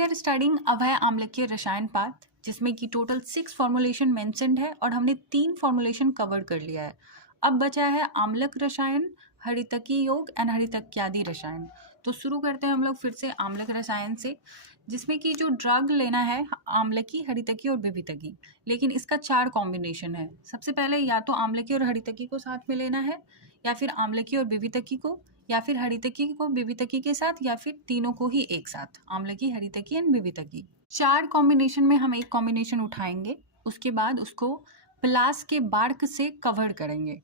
We are studying अभय आम्लकीय रसायन पाठ, जिसमें कि टोटल 6 फॉर्मुलेशन मेंशन्ड है और हमने 3 फॉर्मुलेशन कवर कर लिया है। अब बचा है आम्लक रसायन, हरितकी योग एंड हरितक्यादि रसायन। तो शुरू करते हैं हम लोग फिर से आम्लक रसायन से, जिसमें कि जो ड्रग लेना है आम्लकी, हरितकी और विभितकी, लेकिन इसका 4 कॉम्बिनेशन है। सबसे पहले या तो आम्लकी और हरितकी को साथ में लेना है, या फिर आम्लकी और विभितकी को, या फिर हरितकी को विभितकी के साथ, या फिर तीनों को ही एक साथ, आम्लकी, हरितकी एंड विभितकी। 4 कॉम्बिनेशन में हम एक कॉम्बिनेशन उठाएंगे, उसके बाद उसको प्लास के बार्क से कवर करेंगे,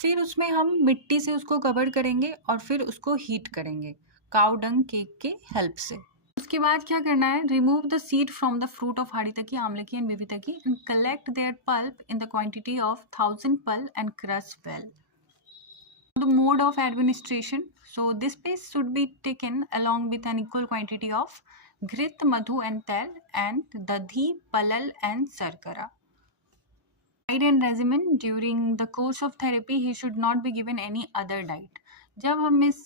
फिर उसमें हम मिट्टी से उसको कवर करेंगे और फिर उसको हीट करेंगे काउ डंग केक के हेल्प से। उसके बाद क्या करना है, remove the seed from the fruit of haritaki, amalaki and vibhitaki and collect their pulp in the quantity of 1000 pulp and crush well. The mode of administration. So this paste should be taken along with an equal quantity of घृत, मधु and tel and Dadhi, palal and sarkara. Diet and regimen. During the course of therapy he should not be given any other diet. जब हम इस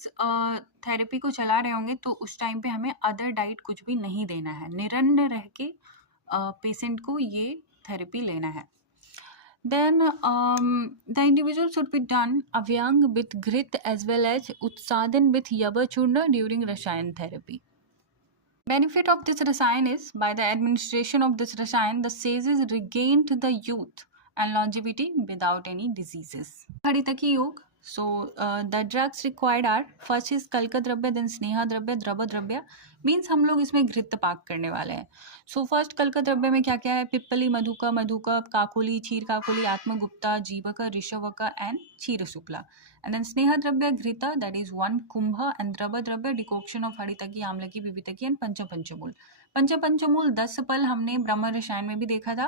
therapy को चला रहे होंगे तो उस टाइम पे हमें अदर डाइट कुछ भी नहीं देना है, निरन्न रह के पेशेंट को ये थेरेपी लेना है। Then the individual should be done avyang with घृत as well as utsadan with yaba churna during rasayan therapy. Benefit of this rasayan is, by the administration of this rasayan, the sages regained the youth and longevity without any diseases. Haritaki Yog. So the drugs required are, first is कल्क द्रव्य, then Sneha द्रव्य, द्रव द्रव्य, means हम लोग इसमें घृत पाक करने वाले हैं। सो फर्स्ट कल्क द्रव्य में क्या क्या है, पिप्पली, मधुका, मधुका, काकुली, क्षीर kakoli, atmagupta, jivaka, rishabhaka and kshira shukla. And then sneha dravya घृत, that is 1 Kumbh, and drava dravya decoction of haritaki, amalaki, vibhitaki and panchamula. पंचमूल 10 पल हमने ब्रह्म रसायन में भी देखा था।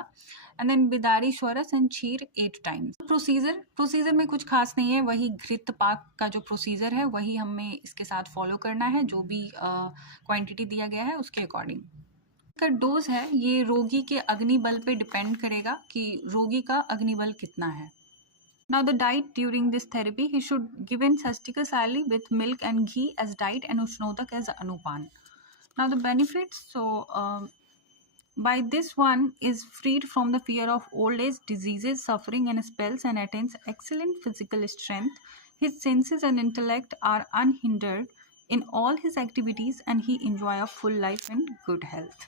And then vidari swarasa and kshira 8 times. Procedure में कुछ खास नहीं है, वही घृत पाक का जो प्रोसीजर है वही हमें इसके साथ फॉलो करना है, जो भी क्वांटिटी दिया गया है उसके अकॉर्डिंग। का डोज है ये रोगी के अग्निबल पे डिपेंड करेगा कि रोगी का अग्निबल कितना है। Now the diet during this therapy, he should given Sastika Sali with milk and ghee as diet and Ushnodak as anupan. Now the benefits, so by this one is freed from the fear of old age, diseases, suffering and spells, and attains excellent physical strength. His senses and intellect are unhindered in all his activities and he enjoy a full life and good health.